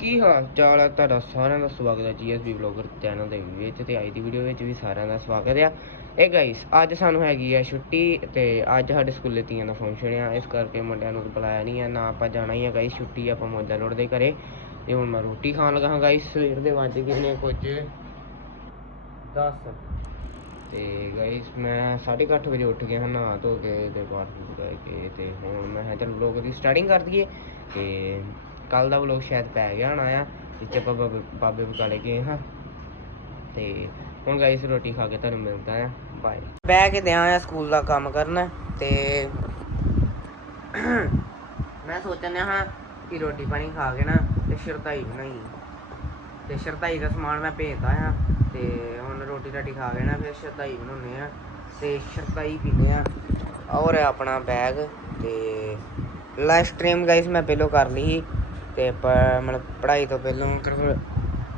ਕੀ ਹਾਲ ਚਾਲ ਹੈ ਤੁਹਾਡਾ ਸਾਰਿਆਂ ਦਾ ਸਵਾਗਤ ਹੈ ਜੀਐਸਬੀ ਬਲੌਗਰ ਚੈਨਲ ਦੇ ਵਿੱਚ ਤੇ ਅੱਜ ਦੀ ਵੀਡੀਓ ਵਿੱਚ ਵੀ ਸਾਰਿਆਂ ਦਾ ਸਵਾਗਤ ਆ। ਇਹ ਗਾਇਸ ਅੱਜ ਸਾਨੂੰ ਹੈਗੀ ਆ ਛੁੱਟੀ ਤੇ ਅੱਜ ਸਾਡੇ ਸਕੂਲੇ ਤੀਆਂ ਦਾ ਫੰਕਸ਼ਨ ਆ। ਇਸ ਕਰਕੇ ਮੁੰਡਿਆਂ ਨੂੰ ਬੁਲਾਇਆ ਨਹੀਂ ਆ, ਨਾ ਆਪਾਂ ਜਾਣਾ ਹੀ ਆ ਗਾਇਸ ਛੁੱਟੀ ਆਪਾਂ ਮੋਜਾ ਲੋੜਦੇ ਘਰੇ। ਤੇ ਹੁਣ ਮੈਂ ਰੋਟੀ ਖਾਣ ਲੱਗਾ ਹਾਂ ਗਾਇਸ ਸਵੇਰ ਦੇ ਵੱਜ ਗਏ ਨੇ ਕੁਝ 10 ਤੇ ਗਾਇਸ ਮੈਂ 8:30 ਵਜੇ ਉੱਠ ਗਿਆ ਹਾਂ, ਨਹਾ ਧੋ ਕੇ ਤੇ ਪਾਠ ਪੂਜਾ ਕਰਕੇ ਤੇ ਹੁਣ ਮੈਂ ਕਿਹਾ ਚੱਲ ਵਲੌਗ ਦੀ ਸਟਾਰਟਿੰਗ ਕਰ ਦਈਏ। ਤੇ ਕੱਲ ਦਾ ਵਲੌਗ ਸ਼ਾਇਦ ਪੈ ਗਿਆ ਹੋਣਾ ਆ ਜਿੱਚ ਆਪਾਂ ਬਾਬੇ ਬਾਬੇ ਬਕਾਲੇ ਗਏ ਹਾਂ। ਤੇ ਹੁਣ ਗਾਇਸ ਰੋਟੀ ਖਾ ਕੇ ਤੁਹਾਨੂੰ ਮਿਲਦਾ ਆ। ਬਾਏ ਬਹਿ ਕੇ ਦਿਆਂ ਆ ਸਕੂਲ ਦਾ ਕੰਮ ਕਰਨ ਤੇ ਮੈਂ ਸੋਚਣਿਆ ਹਾਂ ਕਿ ਰੋਟੀ ਪਾਣੀ ਖਾ ਕੇ ਨਾ ਤੇ ਸ਼ਰਤਾਈ ਬਣਾਈ। ਤੇ ਸ਼ਰਤਾਈ ਦਾ ਸਮਾਨ ਮੈਂ ਭੇਜਦਾ ਆ ਤੇ ਹੁਣ ਰੋਟੀ ਰਾਟੀ ਖਾ ਕੇ ਨਾ ਫਿਰ ਸ਼ਰਤਾਈ ਬਣਾਉਨੇ ਆ ਤੇ ਸ਼ਰਤਾਈ ਪੀਨੇ ਆ। ਔਰ ਆਪਣਾ ਬੈਗ ਤੇ ਲਾਈਵ ਸਟ੍ਰੀਮ ਗਾਇਸ ਮੈਂ ਪਹਿਲਾਂ ਕਰ ਲਈ ਸੀ। ਤੇ ਮਤਲਬ ਪੜ੍ਹਾਈ ਤੋਂ ਪਹਿਲਾਂ ਕਰ-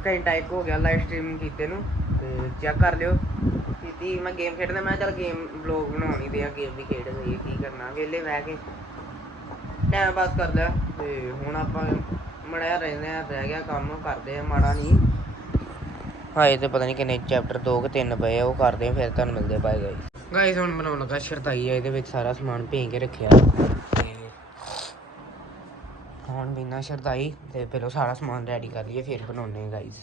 ਘੰਟਾ ਇੱਕ ਹੋ ਗਿਆ ਲਾਈਵ ਸਟ੍ਰੀਮ ਕੀਤੇ ਨੂੰ। ਤੇ ਚੈੱਕ ਕਰ ਲਿਓ। ਕੀਤੀ ਮੈਂ ਗੇਮ ਖੇਡਦਾ ਮੈਂ ਕਿਹਾ ਚੱਲ ਗੇਮ ਬਲੌਗ ਬਣਾਉਣੀ ਤੇ ਆ ਗੇਮ ਵੀ ਖੇਡ ਸਹੀ ਕੀ ਕਰਨਾ? ਵਿਹਲੇ ਬਹਿ ਕੇ ਟਾਈਮ ਪਾਸ ਕਰ ਲਿਆ ਤੇ ਹੁਣ ਆਪਾਂ ਮੜਿਆ ਰਹਿੰਦੇ ਆ ਰਹਿ ਗਿਆ ਕੰਮ ਕਰਦੇ ਆ ਮਾੜਾ ਨਹੀਂ। ਹਾਏ ਤੇ ਪਤਾ ਨਹੀਂ ਕਿੰਨੇ ਚੈਪਟਰ 2 ਕਿ 3 ਪਏ ਆ ਉਹ ਕਰਦੇ ਆ ਫਿਰ ਤੁਹਾਨੂੰ ਮਿਲਦੇ ਬਾਏ ਗਾਇਸ ਗਾਇਸ ਹੁਣ ਬਣਾਉਣ ਲੱਗਾ ਸ਼ਰਤਾਈ ਆ ਇਹਦੇ ਵਿੱਚ ਸਾਰਾ ਸਮਾਨ ਭੇਂ ਕੇ ਰੱਖਿਆ। ਬਿਨਾ ਸ਼ਰਤਾਈ ਤੇ ਪਹਿਲਾਂ ਸਾਰਾ ਸਮਾਨ ਰੈਡੀ ਕਰ ਲਈਏ, ਫਿਰ ਬਣਾਉਣੇ ਗਾਇਸ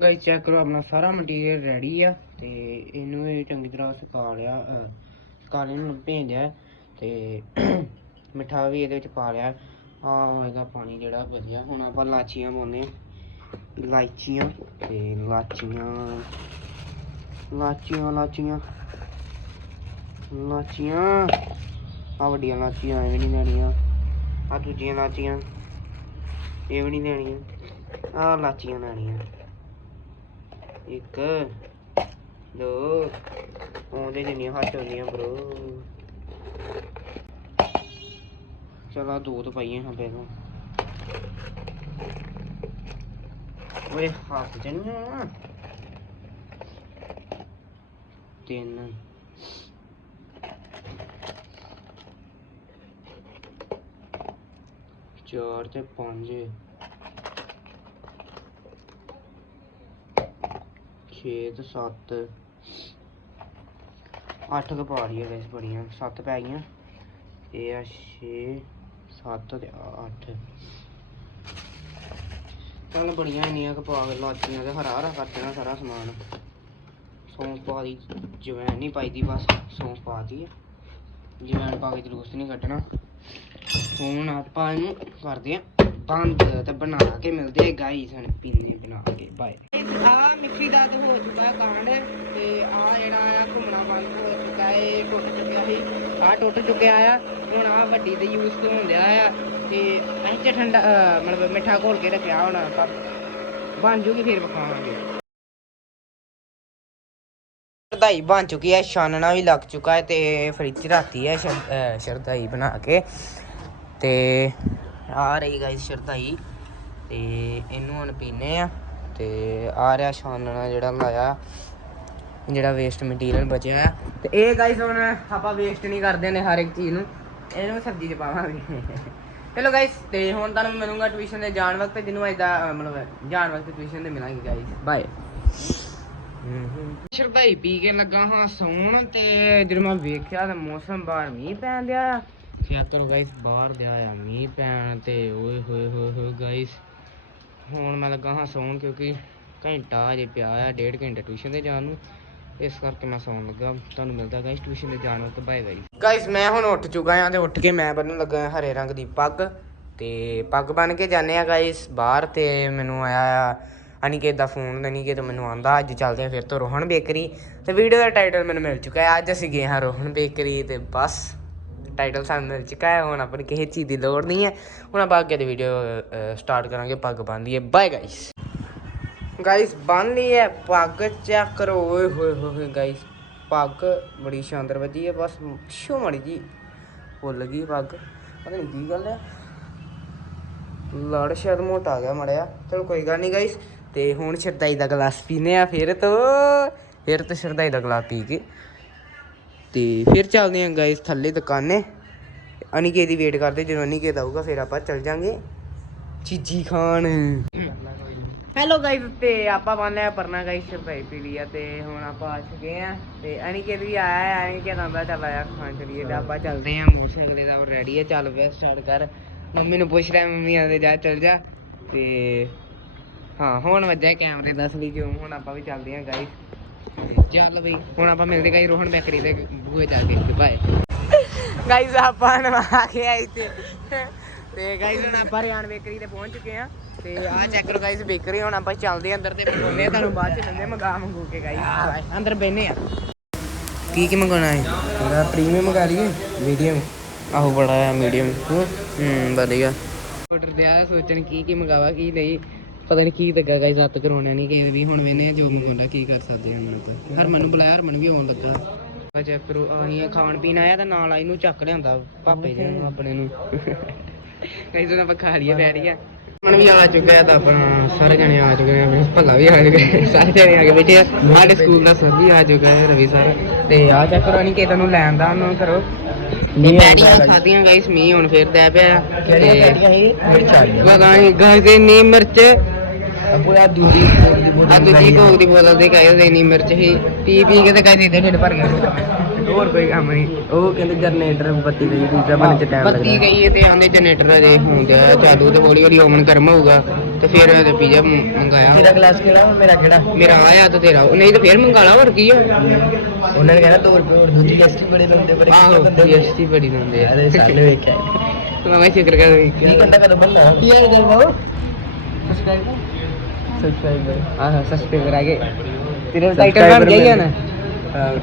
ਗਾਇਸ ਚੈੱਕ ਕਰੋ ਆਪਣਾ ਸਾਰਾ ਮਟੀਰੀਅਲ ਰੈਡੀ ਆ, ਤੇ ਇਹਨੂੰ ਇਹ ਚੰਗੀ ਤਰ੍ਹਾਂ ਸੁਕਾ ਲਿਆ ਸੁਕਾ ਲਿਆ ਨੂੰ ਭੇਂ ਲਿਆ ਤੇ ਮਿੱਠਾ ਵੀ ਇਹਦੇ ਵਿੱਚ ਪਾ ਲਿਆ। ਆ ਹੋਏਗਾ ਪਾਣੀ ਜਿਹੜਾ, ਵਧੀਆ। ਹੁਣ ਆਪਾਂ ਲਾਚੀਆਂ ਪਾਉਂਦੇ ਆ ਇਲਾਇਚੀਆਂ ਤੇ ਲਾਚੀਆਂ ਲਾਚੀਆਂ ਲਾਚੀਆਂ ਲਾਚੀਆਂ ਆ ਵੱਡੀਆਂ ਲਾਚੀਆਂ ਐਵੇਂ ਨਹੀਂ ਲੈਣੀਆਂ। ਆ ਦੂਜੀਆਂ ਲਾਚੀਆਂ। ਇਹ ਵੀ ਨਹੀਂ ਲੈਣੀਆਂ। ਆ ਲਾਚੀਆਂ ਲੈਣੀਆਂ। ਇੱਕ, ਦੋ, ਆਉਂਦੇ ਜਿੰਨੀਆਂ ਹੱਥ ਹੁੰਦੀਆਂ ਬ్రో ਚਲਾ ਦੋ ਤਾਂ ਪਾਈਆਂ ਹਾਂ ਪਹਿਲਾਂ। ਓਏ, ਹੱਥ ਚ ਤਿੰਨ। ਚਾਰ ਤੇ ਪੰਜ ਛੇ ਤੇ ਸੱਤ। ਅੱਠ ਕ ਪਾ ਲਈਏ ਗੈਸ ਬੜੀਆਂ। ਸੱਤ ਪੈ ਗਈਆਂ। ਇਹ ਆ ਛੇ, ਸੱਤ ਤੇ ਆ ਅੱਠ। ਚੱਲ ਬੜੀਆਂ ਇੰਨੀਆਂ ਕੁ ਪਾ ਕੇ ਲਾਚੀਆਂ ਤੇ ਹਰਾ ਹਰਾ ਕਰ ਦੇਣਾ ਸਾਰਾ ਸਮਾਨ। ਸੌਂਫ ਪਾ ਦੀ, ਜਵੈਣ ਨਹੀਂ ਪਾਈ ਦੀ ਬਸ, ਸੌਂਫ ਪਾ ਦੀ ਜਵੈਣ ਪਾ ਕੇ ਜਲੂਸ ਨਹੀਂ ਕੱਢਣਾ। ਹੁਣ ਆਪਾਂ ਇਹਨੂੰ ਕਰਦੇ ਆ ਬੰਦ ਤੇ ਬਣਾ ਕੇ ਮਿਲਦੇ ਗਾਈਸ ਹਨ ਪੀਨੇ ਬਣਾ ਕੇ ਬਾਏ ਆ ਮਿਕਸੀ ਦਾ ਤੇ ਹੋ ਚੁੱਕਾ ਕਾਂਡ ਤੇ ਆ ਜਿਹੜਾ ਆ ਘੁੰਮਣਾ ਬੰਦ ਹੋ ਚੁੱਕਾ ਇਹ ਟੁੱਟ ਚੁੱਕਿਆ ਸੀ। ਆ ਟੁੱਟ ਚੁੱਕਿਆ ਆ ਹੁਣ ਆ ਵੱਡੀ ਤੇ ਯੂਜ਼ ਤੋਂ ਹੁੰਦਿਆ ਆ ਤੇ ਅਸੀਂ ਚ ਠੰਡਾ ਮਤਲਬ ਮਿੱਠਾ ਘੋਲ ਕੇ ਰੱਖਿਆ ਹੁਣ ਆਪਾਂ। ਬਣ ਜੂਗੀ ਫਿਰ ਵਿਖਾਵਾਂਗੇ। ਸ਼ਰਦਾਈ ਬਣ ਚੁੱਕੀ ਹੈ ਛਾਨਣਾ ਵੀ ਲੱਗ ਚੁੱਕਾ ਹੈ ਤੇ ਫ੍ਰਿਜ ਰਾਤੀ ਹੈ ਸ਼ਰਦਾਈ ਬਣਾ ਕੇ। ਤੇ ਆ ਰਹੀ ਗਾਇਸ ਸ਼ਰਦਾਈ ਤੇ ਇਹਨੂੰ ਹੁਣ ਪੀਨੇ ਆ ਤੇ ਆ ਰਿਹਾ ਛਾਨਣਾ ਜਿਹੜਾ ਲਾਇਆ, ਜਿਹੜਾ ਵੇਸਟ ਮਟੀਰੀਅਲ ਬਚਿਆ ਆ ਤੇ ਇਹ ਗਾਇਸ ਹੁਣ ਆਪਾਂ ਵੇਸਟ ਨਹੀਂ ਕਰਦੇ ਨੇ ਹਰ ਇੱਕ ਚੀਜ਼ ਨੂੰ, ਇਹਨੂੰ ਸਬਜ਼ੀ 'ਚ ਪਾਵਾਂਗੇ। ਚਲੋ ਗਾਇਸ, ਤੇ ਹੁਣ ਤੁਹਾਨੂੰ ਮੈਂ ਮਿਲੂੰਗਾ ਟਿਊਸ਼ਨ ਦੇ ਜਾਣ ਵਕਤ, ਜਿਹਨੂੰ ਐਦਾ ਮਤਲਬ ਜਾਣ ਵਕਤ ਟਿਊਸ਼ਨ ਦੇ ਮਿਲਾਂਗੇ ਗਾਇਸ। ਬਾਏ ਸ਼ਰਦਾਈ ਪੀ ਕੇ ਲੱਗਾ ਹਾਂ ਸੌਣ ਤੇ ਜਦੋਂ ਮੈਂ ਵੇਖਿਆ ਤਾਂ ਮੌਸਮ ਬਾਹਰ ਮੀਂਹ ਪੈਣ ਦਿਆ ਚੈੱਕ ਕਰੋ ਗਾਇਸ ਬਾਹਰ ਦਿਆ ਆ ਮੀਂਹ ਪੈਣ ਤੇ, ਓਏ ਹੋਏ ਹੋਏ ਹੋਏ ਗਾਇਸ ਹੁਣ ਮੈਂ ਲੱਗਾ ਹਾਂ ਸੌਣ ਕਿਉਂਕਿ ਘੰਟਾ ਅਜੇ ਪਿਆ ਆ, ਡੇਢ ਘੰਟੇ ਟਿਊਸ਼ਨ ਤੇ ਜਾਣ ਨੂੰ। ਇਸ ਕਰਕੇ ਮੈਂ ਸੌਣ ਲੱਗਾ। ਤੁਹਾਨੂੰ ਮਿਲਦਾ ਗਾਇਸ ਟਿਊਸ਼ਨ ਤੇ ਜਾਣ ਵਕਤ ਬਾਏ ਬਾਏ ਗਾਇਸ ਮੈਂ ਹੁਣ ਉੱਠ ਚੁੱਕਾ ਹਾਂ ਤੇ ਉੱਠ ਕੇ ਮੈਂ ਬੰਨਣ ਲੱਗਾ ਹਰੇ ਰੰਗ ਦੀ ਪੱਗ। ਤੇ ਪੱਗ ਬੰਨ ਕੇ ਜਾਂਦੇ ਆ ਗਾਇਸ ਬਾਹਰ ਤੇ ਮੈਨੂੰ ਆਇਆ ਆ ਅਨਿਕੇਤ ਦਾ ਫੋਨ ਅਨਿਕੇਤ ਮੈਨੂੰ ਆਂਦਾ ਅੱਜ ਚੱਲਦੇ ਆ ਫਿਰ ਤੋਂ ਰੋਹਨ ਬੇਕਰੀ। ਤੇ ਵੀਡੀਓ ਦਾ ਟਾਈਟਲ ਮੈਨੂੰ ਮਿਲ ਚੁੱਕਾ ਹੈ, ਅੱਜ ਅਸੀਂ ਗਏ ਹਾਂ ਰੋਹਨ ਬੇਕਰੀ ਤੇ ਬਸ। ਟਾਈਟਲ ਸਾਨੂੰ ਮਿਲ ਚੁੱਕਾ ਹੈ। ਹੁਣ ਆਪਣੀ ਕਿਸੇ ਚੀਜ਼ ਦੀ ਲੋੜ ਨਹੀਂ ਹੈ। ਹੁਣ ਆਪਾਂ ਅੱਗੇ ਦੀ ਵੀਡੀਓ ਸਟਾਰਟ ਕਰਾਂਗੇ। ਪੱਗ ਬੰਨ ਬਾਏ ਗਾਇਸ ਗਾਇਸ ਬੰਨ ਲਈ ਹੈ ਪੱਗ ਚੈੱਕ ਕਰੋ। ਓਏ ਹੋਏ ਹੋਏ ਗਾਇਸ ਪੱਗ ਬੜੀ ਸ਼ਾਨਦਾਰ ਵੱਜੀ ਹੈ। ਬਸ ਸ਼ੋ ਮੜੀ ਜੀ ਭੁੱਲ ਗਈ ਪੱਗ। ਪਤਾ ਨਹੀਂ ਕੀ ਗੱਲ ਹੈ। ਲੜ ਸ਼ਾਇਦ ਮੋਟਾ ਗਿਆ ਮੜਿਆ। ਚਲੋ ਕੋਈ ਗੱਲ ਨਹੀਂ ਗਾਇਸ ਤੇ ਹੁਣ ਸ਼ਰਦਾਈ ਦਾ ਗਲਾਸ ਪੀਨੇ ਆ ਫਿਰ ਤੋਂ ਫਿਰ ਤੋਂ ਸ਼ਰਦਾਈ ਦਾ ਗਲਾਸ ਪੀ ਕੇ ਤੇ ਫਿਰ ਚੱਲਦੇ ਆਂ ਗਾਇਸ ਥੱਲੇ ਦੁਕਾਨੇ। ਅਨਿਕੇ ਦੀ ਵੇਟ ਕਰਦੇ, ਜਦੋਂ ਅਨਿਕੇ ਆਊਗਾ ਫਿਰ ਆਪਾਂ ਚੱਲ ਜਾਾਂਗੇ। ਚੀਜੀ ਖਾਨ ਹੈਲੋ ਗਾਇਸ ਤੇ ਆਪਾਂ ਬੰਨਿਆ ਪਰਨਾ ਗਾਇਸ ਭਾਈ ਪੀ ਲਿਆ ਤੇ ਹੁਣ ਆਪਾਂ ਆ ਚੁੱਕੇ ਆ। ਤੇ ਅਨਿਕੇਤ ਵੀ ਆਇਆ ਹੈ ਅਨਿਕੇਤ ਆਂਦਾ ਚੱਲ ਆਇਆ ਖਾਣ ਚਲੀਏ ਤੇ ਆਪਾਂ ਚੱਲਦੇ ਆ ਮੋਟਰਸਾਈਕਲ ਦਾ ਰੈਡੀ ਹੈ ਚੱਲ ਪਿਆ ਸਟਾਰਟ ਕਰ। ਮੰਮੀ ਨੂੰ ਪੁੱਛ ਰਿਹਾ, ਮੰਮੀ ਆਂਦੇ ਜਾ, ਚੱਲ ਜਾ। ਤੇ ਹਾਂ, ਹੁਣ ਵੱਜਿਆ ਕੈਮਰੇ ਦੱਸ ਲਈ ਕਿਉਂ, ਹੁਣ ਆਪਾਂ ਵੀ ਚੱਲਦੇ ਆ ਗਾਇਸ ਚੱਲ ਬਈ ਹੁਣ ਆਪਾਂ ਮਿਲਦੇ ਗਾਈ ਰੋਹਨ ਬੈਕਰੀ ਦੇ ਬੂਹੇ ਜਾ ਕੇ ਬਾਏ ਗਾਇਸ ਆਪਾਂ ਨਵਾ ਕੇ ਆਏ ਤੇ ਤੇ ਗਾਇਸ ਹੁਣ ਆਪਾਂ ਰਿਆਨ ਬੇਕਰੀ ਤੇ ਪਹੁੰਚ ਚੁੱਕੇ ਆ। ਤੇ ਆਹ ਚੈੱਕ ਕਰੋ ਗਾਇਸ ਬੇਕਰੀ ਹੁਣ ਆਪਾਂ ਚੱਲਦੇ ਆ ਅੰਦਰ ਤੇ ਬੋਲਦੇ ਆ ਤੁਹਾਨੂੰ ਬਾਅਦ ਚ ਦਿੰਦੇ ਮੰਗਾ ਮੰਗੂ ਕੇ ਗਾਇਸ ਅੰਦਰ ਬੈਨੇ ਆ। ਕੀ ਕੀ ਮੰਗਾਉਣਾ ਹੈ? ਉਹਦਾ ਪ੍ਰੀਮੀਅਮ ਮੰਗਾ ਲਈਏ ਮੀਡੀਅਮ ਆਹੋ ਬੜਾ ਆ ਮੀਡੀਅਮ ਹੂੰ। ਵਧੀਆ। ਆਰਡਰ ਦਿਆ ਸੋਚਣ ਕੀ ਕੀ ਮੰਗਾਵਾ ਕੀ ਨਹੀਂ। ਪਤਾ ਨਹੀਂ ਕੀ ਲੱਗਾ ਗਾਇਸ ਹੱਥ ਕਰਾਉਣਾ ਨਹੀਂ ਕਿਸੇ ਵੀ। ਹੁਣ ਵੇਨੇ ਜੋ ਮੰਗਾਉਂਦਾ ਕੀ ਕਰ ਸਕਦੇ ਹਾਂ ਹੁਣ ਆਪਾਂ ਹਰਮਨ ਨੂੰ ਬੁਲਾਇਆ ਹਰਮਨ ਵੀ ਆਉਣ ਲੱਗਾ। ਆ ਚੈੱਕ ਕਰੋ ਆਹੀ ਖਾਣ ਪੀਣ ਆਇਆ ਤਾਂ ਨਾਲ ਆਈ ਨੂੰ ਚੱਕ ਲਿਆਂਦਾ ਪਾਪੇ ਜੀ ਨੂੰ ਆਪਣੇ ਨੂੰ। ਕਈ ਦਿਨ ਆਪਾਂ ਖਾ ਲਈਏ ਬੈਠ ਗਿਆ ਮਨ ਵੀ ਆ ਚੁੱਕਾ ਹੈ ਤਾਂ ਆਪਣਾ ਸਾਰੇ ਜਣੇ ਆ ਚੁੱਕੇ ਨੇ ਭੱਲਾ ਵੀ ਆ ਚੁੱਕੇ ਸਾਰੇ ਜਣੇ ਆ ਕੇ ਬੈਠੇ ਆ। ਸਾਡੇ ਸਕੂਲ ਦਾ ਸਰ ਵੀ ਆ ਚੁੱਕਾ ਹੈ ਰਵੀ ਸਰ। ਤੇ ਆ ਚੈੱਕ ਕਰੋ ਨਹੀਂ ਕਿਤੇ ਨੂੰ ਲੈਣ ਦਾ ਉਹਨੂੰ ਕਰੋ। ਇਹ ਪੈੜੀਆਂ ਖਾਦੀਆਂ ਗਾਇਸ ਮੀਂਹ ਹੁਣ ਫੇਰ ਦੇ ਪਿਆ। ਤੇ ਨਹੀਂ ਗਾਇਸ ਇੰਨੀ ਮਿਰਚ। ਪੂਰਾ ਦੂਜੀ ਆ ਦੂਜੀ ਕੋਕ ਦੀ ਬੋਤਲ ਦੇ ਗਾਇਸ ਇੰਨੀ ਮਿਰਚ ਹੀ ਪੀ ਪੀ ਕੇ ਤੇ ਗਾਇਸ ਇਹਦੇ ਢਿੱਡ ਭਰ ਗਿਆ। ਹੋਰ ਕੋਈ ਕੰਮ ਨਹੀਂ ਉਹ ਕਹਿੰਦੇ ਜਨਰੇਟਰ ਬੱਤੀ ਗਈ ਦੂਜਾ ਬਣ ਚ ਟਾਈਮ ਬੱਤੀ ਲੱਗਦਾ। ਗਈ ਹੈ ਤੇ ਆਂਦੇ ਜਨਰੇਟਰ ਅਜੇ ਹੁੰਦਿਆ ਆ ਚਾਲੂ ਤੇ ਹੌਲੀ ਹੌਲੀ ਓਵਨ ਗਰਮ ਹੋਊਗਾ। ਤੇ ਫਿਰ ਤੇ ਪੀਜ਼ਾ ਮੰਗਾਇਆ। ਤੇਰਾ ਗਲਾਸ ਕਿਹੜਾ? ਮੇਰਾ ਕਿਹੜਾ? ਮੇਰਾ ਆਇਆ ਤੇ ਤੇਰਾ। ਨਹੀਂ ਤੇ ਫਿਰ ਮੰਗਾ ਲਾ ਹੋਰ ਕੀ ਆ? ਉਹਨਾਂ ਨੇ 2 ਰੁਪਏ ਹੋਰ ਦੂਜੀ ਟੈਸਟੀ ਬੜੇ ਬੰਦੇ ਬੜੇ ਆਹੋ ਜੀਐਸਟੀ ਬੜੀ ਆ। ਅਰੇ ਸਾਲੇ ਵੇਖਿਆ। ਮੈਂ ਸ਼ੁਕਰ ਕਰ ਕੀ ਵੇਖਿਆ ਕੰਦਾ ਕਰ ਬੰਦਾ ਕੀ ਚਾਲ ਬਾਬੂ ਸਬਸਕ੍ਰਾਈਬਰ ਆਹ ਸਬਸਕ੍ਰਾਈਬਰ ਆ ਗਏ। ਤੇਰੇ ਟਾਈਟਲ ਬਣ ਗਿਆ ਹੀ ਆ ਨਾ?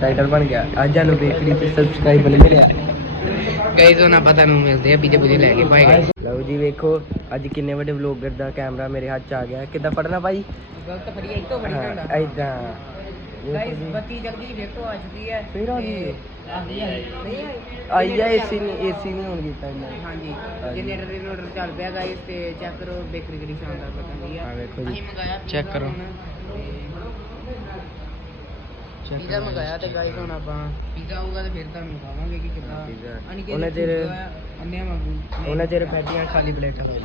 ਟਾਈਟਲ ਬਣ ਗਿਆ। ਅੱਜ ਸਾਨੂੰ ਬੇਕਰੀ ਤੇ ਸਬਸਕ੍ਰਾਈਬਰ ਮਿਲਿਆ। ਗਾਇਸ ਹੁਣ ਆਪਾਂ ਤੁਹਾਨੂੰ ਮਿਲਦੇ ਆ ਪੀਜੇ ਪੂਜੇ ਲੈ ਕੇ ਬਾਏ ਗਾਇਸ ਲਓ ਜੀ ਵੇਖੋ ਅੱਜ ਕਿੰਨੇ ਵੱਡੇ ਵਲੋਗਰ ਦਾ ਕੈਮਰਾ ਮੇਰੇ ਹੱਥ 'ਚ ਆ ਗਿਆ। ਕਿੱਦਾਂ ਫੜਨਾ ਭਾਈ? ਗਲਤ ਫੜੀ ਇੱਕ ਤੋਂ ਫੜੀ ਹੁੰਦਾ ਐਦਾਂ ਗਾਇਸ ਬੱਤੀ ਜਲਦੀ ਵੇਖੋ ਆ ਚੁੱਕੀ ਹੈ ਫਿਰ ਆ ਗਈ। ਨਹੀਂ ਆਈ ਆਈ ਆ ਏਸੀ ਨਹੀਂ ਏਸੀ ਨਹੀਂ ਹੋਣ ਕੀਤਾ ਇਹਨਾਂ ਨੇ। ਹਾਂਜੀ ਜਨਰੇਟਰ ਦੇ ਨੋਟਰ ਚੱਲ ਪਿਆ ਗਾਇਸ ਤੇ ਚੈੱਕ ਕਰੋ ਬੇਕਰੀ ਕਿਹੜੀ ਸ਼ਾਨਦਾਰ ਬਣੀ ਆ। ਆਹ ਵੇਖੋ ਜੀ। ਅਸੀਂ ਮੰਗਾਇਆ Check ਕਰੋ। ਪੀਜ਼ਾ ਮੰਗਾਇਆ ਤੇ ਗਾਇਸ ਹੁਣ ਆਪਾਂ ਪੀਜ਼ਾ ਆਊਗਾ ਤੇ ਫਿਰ ਤੁਹਾਨੂੰ ਖਾਵਾਂਗੇ ਕਿ ਕਿੱਦਾਂ। ਹਾਂ, pizza। ਅਨਿਕੇਤ ਉਹਨੇ ਚਿਰ- ਅੰਨਿਆ ਵਾਂਗੂ। ਉਹਨਾਂ ਚਿਰ ਬੈਠੀਆਂ ਖਾਲੀ ਪਲੇਟਾਂ ਹੋ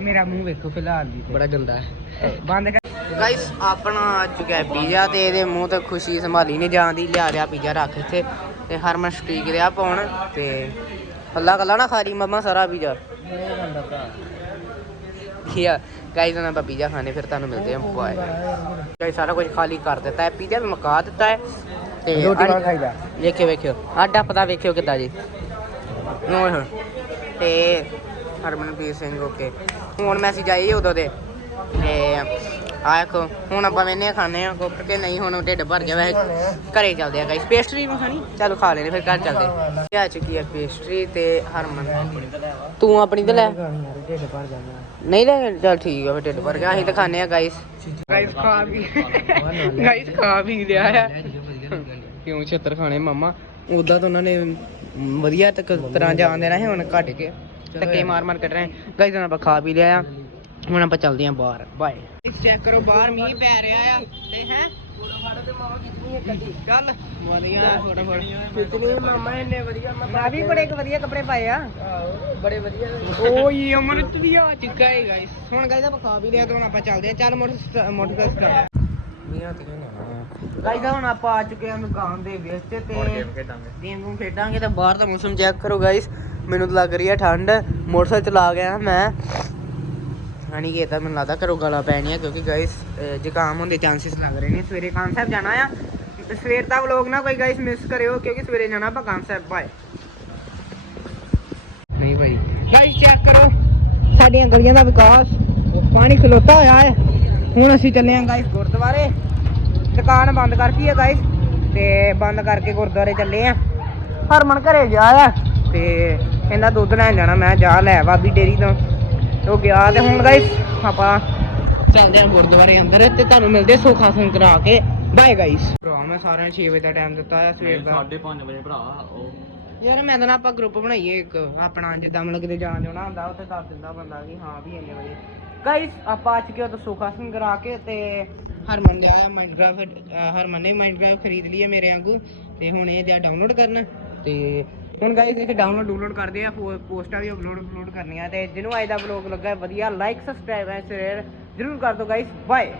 ਮੇਰਾ ਮੂੰਹ ਵੇਖੋ ਫਿਲਹਾਲ ਦੀ ਬੜਾ ਗੰਦਾ ਹੈ। ਬੰਦ ਕਰ। ਗਾਇਸ ਆਪਣਾ ਆ ਚੁੱਕਿਆ ਪੀਜ਼ਾ ਤੇ ਇਹਦੇ ਮੂੰਹ ਤੇ ਖੁਸ਼ੀ ਸੰਭਾਲੀ ਨਹੀਂ ਜਾਂਦੀ ਲਿਆ ਲਿਆ ਪੀਜ਼ਾ ਰੱਖ ਇੱਥੇ ਤੇ ਹਰਮਨ ਸਟੀਕ ਰਿਹਾ ਪਾਉਣ ਤੇ ਕੱਲਾ ਕੱਲਾ ਨਾ ਖਾਰੀ ਮਮਾ ਸਾਰਾ ਪੀਜ਼ਾ। ਕੀ ਆ? ਗਾਇਸ ਨਾ ਪੀਜ਼ਾ ਖਾਣੇ ਫਿਰ ਤੁਹਾਨੂੰ ਮਿਲਦੇ ਆ ਬਾਏ ਗਾਇਸ ਸਾਰਾ ਕੁਝ ਖਾਲੀ ਕਰ ਦਿੱਤਾ ਹੈ ਪੀਜ਼ਾ ਵੀ ਮੁਕਾ ਦਿੱਤਾ ਹੈ ਤੇ ਰੋਟੀ ਨਾਲ ਖਾਈਦਾ। ਵੇਖਿਓ ਵੇਖਿਓ ਆਡਾ ਪਤਾ ਵੇਖਿਓ ਕਿੱਦਾਂ ਜੀ। ਓਏ ਹੋਏ ਤੇ ਹਰਮਨਪ੍ਰੀਤ ਸਿੰਘ ਓਕੇ ਹੁਣ ਮੈਸੇਜ ਆਈ ਉਦੋਂ ਦੇ ਤੇ ਆ ਹੁਣ ਆਪਾਂ ਮੈਨੇ ਖਾਣੇ ਆ, ਕੁੱਕ ਕੇ ਨਹੀਂ, ਹੁਣ ਢਿੱਡ ਭਰ ਗਿਆ ਵੈਸੇ। ਘਰੇ ਚੱਲਦੇ ਆ ਗਾਇਸ ਪੇਸਟਰੀ ਵੀ ਖਾਣੀ? ਚਲੋ ਖਾ ਲੈਣੇ ਫਿਰ ਘਰ ਚੱਲਦੇ। ਆ ਚੁੱਕੀ ਆ ਪੇਸਟਰੀ ਤੇ ਹਰਮਨ ਤੂੰ ਆਪਣੀ ਤੇ ਲੈ। ਢਿੱਡ ਭਰ ਜਾਂਦਾ ਨਹੀਂ ਲੈ, ਚੱਲ ਠੀਕ ਆ, ਫਿਰ ਢਿੱਡ ਭਰ ਗਿਆ। ਅਸੀਂ ਤਾਂ ਖਾਣੇ ਆ ਗਾਇਸ ਗਾਇਸ ਖਾ ਵੀ। ਗਾਇਸ ਖਾ ਵੀ ਲਿਆ ਆ। ਕਿਉਂ ਛੱਤਰ ਖਾਣੇ ਮਾਮਾ? ਉਦਾਂ ਤਾਂ ਉਹਨਾਂ ਨੇ ਵਧੀਆ ਤੱਕ ਤਰ੍ਹਾਂ ਜਾਣ ਦੇਣਾ ਸੀ, ਹੁਣ ਘੱਟ ਕੇ। ਧੱਕੇ ਮਾਰ ਮਾਰ ਕੱਢ ਰਹੇ ਗਾਇਸ ਹੁਣ ਆਪਾਂ ਖਾ ਵੀ ਲਿਆ ਹੁਣ ਆਪਾਂ ਚੱਲਦੇ ਆਂ ਬਾਹਰ। ਬਾਏ ਚੈੱਕ ਕਰੋ ਬਾਹਰ ਮੀਂਹ ਪੈ ਰਿਹਾ ਆ। ਤੇ ਹੈ? ਚੱਲ। ਵਧੀਆ ਫੋਟੋ ਫੋਟੋ। ਕਿਤਨੀ ਮਾਮਾ ਇੰਨੇ ਵਧੀਆ ਮੈਂ ਵੀ ਬੜੇ ਵਧੀਆ ਕੱਪੜੇ ਪਾਏ ਆ। ਬੜੇ ਵਧੀਆ। ਓਏ ਅਮਰਤ ਵੀ ਆ। ਚੁੱਕਾ ਹੈ ਗਾਇਸ ਹੁਣ ਗਾਇਸ ਆਪਾਂ ਖਾ ਵੀ ਲਿਆ ਤੇ ਹੁਣ ਆਪਾਂ ਚੱਲਦੇ ਆ। ਚੱਲ ਮੋਟਰ ਮੋਟਰਸਾਈਕਲ ਕਰ ਮੀਆਂ ਤੇ ਨਾ ਗਾਇਸ ਹੁਣ ਆਪਾਂ ਆ ਚੁੱਕੇ ਹਾਂ ਦੁਕਾਨ ਦੇ ਵਿੱਚ ਤੇ ਖੇਡਾਂਗੇ। ਗੇਮ ਗੂਮ ਖੇਡਾਂਗੇ ਤੇ ਬਾਹਰ ਦਾ ਮੌਸਮ ਚੈੱਕ ਕਰੋ ਗਾਇਸ ਮੈਨੂੰ ਤਾਂ ਲੱਗ ਰਹੀ ਹੈ ਠੰਡ। ਮੋਟਰਸਾਈਕਲ ਚਲਾ ਗਿਆ ਮੈਂ। ਹਣੀ ਕਿ ਮੈਨੂੰ ਲੱਗਦਾ ਘਰੋਂ ਗਲਾ ਪੈਣੀਆਂ, ਕਿਉਂਕਿ ਗਾਇਸ ਜ਼ੁਕਾਮ ਹੋਣ ਦੇ ਚਾਂਸਸ ਲੱਗ ਰਹੇ ਨੇ। ਸਵੇਰੇ ਕਾਨ ਸਾਹਿਬ ਜਾਣਾ ਆ, ਤੇ ਸਵੇਰ ਦਾ ਵਲੋਗ ਨਾ ਕੋਈ ਗਾਇਸ ਮਿਸ ਕਰਿਓ, ਕਿਉਂਕਿ ਸਵੇਰੇ ਜਾਣਾ ਆਪਾਂ ਕਾਨ ਸਾਹਿਬ ਬਾਏ ਨਹੀਂ ਭਾਈ। ਗਾਇਸ ਚੈੱਕ ਕਰੋ। ਸਾਡੀਆਂ ਗਲੀਆਂ ਦਾ ਵਿਕਾਸ, ਪਾਣੀ ਖਲੋਤਾ ਹੋਇਆ ਹੈ। ਹੁਣ ਅਸੀਂ ਚੱਲੇ ਆਂ ਗਾਇਸ ਗੁਰਦੁਆਰੇ। ਦੁਕਾਨ ਬੰਦ ਕਰਤੀ ਹੈ ਗਾਇਸ ਤੇ ਬੰਦ ਕਰਕੇ ਗੁਰਦੁਆਰੇ ਚੱਲੇ ਆਂ ਹਰਮਨ ਘਰੇ ਜਾ ਆ, ਤੇ ਕਹਿੰਦਾ ਦੁੱਧ ਲੈਣ ਜਾਣਾ, ਮੈਂ ਜਾ ਲੈ ਬਾਬੀ ਡੇਰੀ ਤੋਂ। ਉਹ ਗਿਆ ਤੇ ਹੁਣ ਗਾਇਸ ਆਪਾਂ ਚੱਲਦੇ ਆਂ ਗੁਰਦੁਆਰੇ ਅੰਦਰ ਤੇ ਤੁਹਾਨੂੰ ਮਿਲਦੇ ਸੁਖਾਸਨ ਕਰਾ ਕੇ। ਬਾਏ ਗਾਇਸ ਭਰਾ ਮੈਂ ਸਾਰਿਆਂ ਨੂੰ 6 ਵਜੇ ਦਾ ਟਾਈਮ ਦਿੱਤਾ ਆ ਸਵੇਰ ਦਾ। 5:30 ਵਜੇ ਭਰਾ ਉਹ। ਯਾਰ ਮੈਂ ਤਾਂ ਨਾ ਆਪਾਂ ਗਰੁੱਪ ਬਣਾਈਏ ਇੱਕ ਆਪਣਾ ਜਿੱਦਾਂ ਮਤਲਬ ਕਿਤੇ ਜਾਣ ਜਾਣਾ ਹੁੰਦਾ ਉੱਥੇ ਦੱਸ ਦਿੰਦਾ ਬੰਦਾ ਕਿ ਹਾਂ ਵੀ ਇੰਨੇ ਵਜੇ। ਗਾਇਸ ਆਪਾਂ ਅੱਜ ਕਿਉਂ ਤਾਂ ਸੁਖਾਸਨ ਕਰਾ ਕੇ ਤੇ ਹਰਮਨ ਲਿਆ ਮਾਈਨਕ੍ਰਾਫਟ ਹਰਮਨ ਨੇ ਮਾਈਨਕ੍ਰਾਫਟ ਖਰੀਦ ਲਈ ਹੈ ਮੇਰੇ ਵਾਂਗੂ ਤੇ ਹੁਣ ਇਹ ਜਾ ਡਾਊਨਲੋਡ ਕਰਨ ਤੇ ਹੁਣ ਗਾਇਸ ਇੱਥੇ ਡਾਊਨਲੋਡ ਡਾਊਨਲੋਡ ਕਰਦੇ ਆ, ਪੋ- ਪੋਸਟਾਂ ਵੀ ਅਪਲੋਡ ਅਪਲੋਡ ਕਰਨੀਆਂ ਤੇ ਜਿਹਨੂੰ ਅੱਜ ਦਾ ਵਲੌਗ ਲੱਗਾ, ਵਧੀਆ ਲਾਈਕ ਸਬਸਕ੍ਰਾਈਬ ਐਂਡ ਸ਼ੇਅਰ ਜਰੂਰ ਕਰ ਦਿਓ ਗਾਇਸ ਬਾਏ